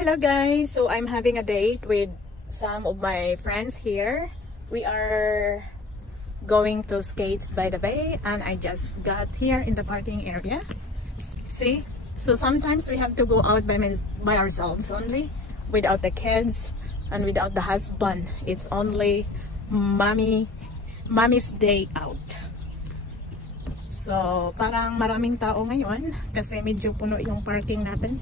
Hello guys, so I'm having a date with some of my friends here. We are going to Skates by the Bay and I just got here in the parking area. See? So sometimes we have to go out by ourselves only, without the kids and without the husband. It's only mommy's day out. So parang maraming tao ngayon kasi medyo puno yung parking natin.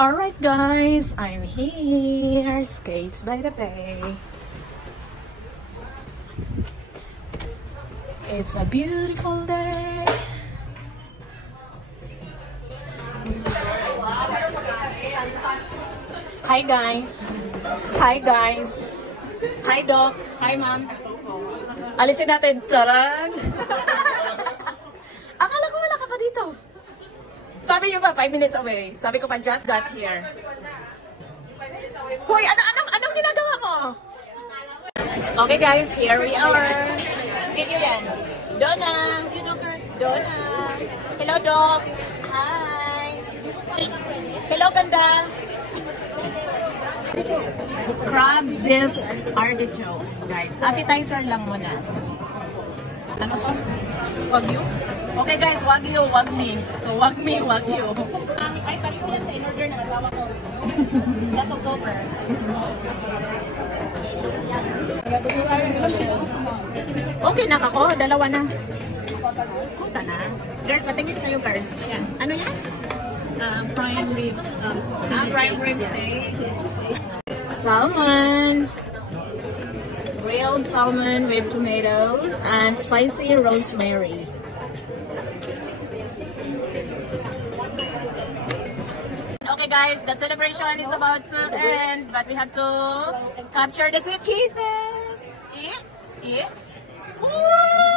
Alright guys, I'm here, Skates by the Bay. It's a beautiful day. Hi guys. Hi guys. Hi Doc. Hi ma'am. Alisin natin. Charan. Akala ko wala ka pa dito. Sabi niyo ba 5 minutes away? Sabi ko pa just got here. Hoy, anong ginagawa mo? Okay guys, here we are. Video yan. Donna. Donna. Hello Doc. Hi. Hello ganda. Crab bisque artichoke, guys. Appetizer lang muna. Ano to? Wagyu? Okay guys, wagyu, wag me. So wag me, wagyu. Ay, pareho yan sa in-order ng asawa ko. Last October. Okay na ako, dalawa na. Kuta na. Girl, patingin sa'yo, girl. Ayan. Ano yan? Prime ribs. Prime rib steak. Salmon. Grilled salmon with tomatoes and spicy rosemary. Okay guys, the celebration is about to end, but we have to capture the sweet kisses. Yeah. Woo!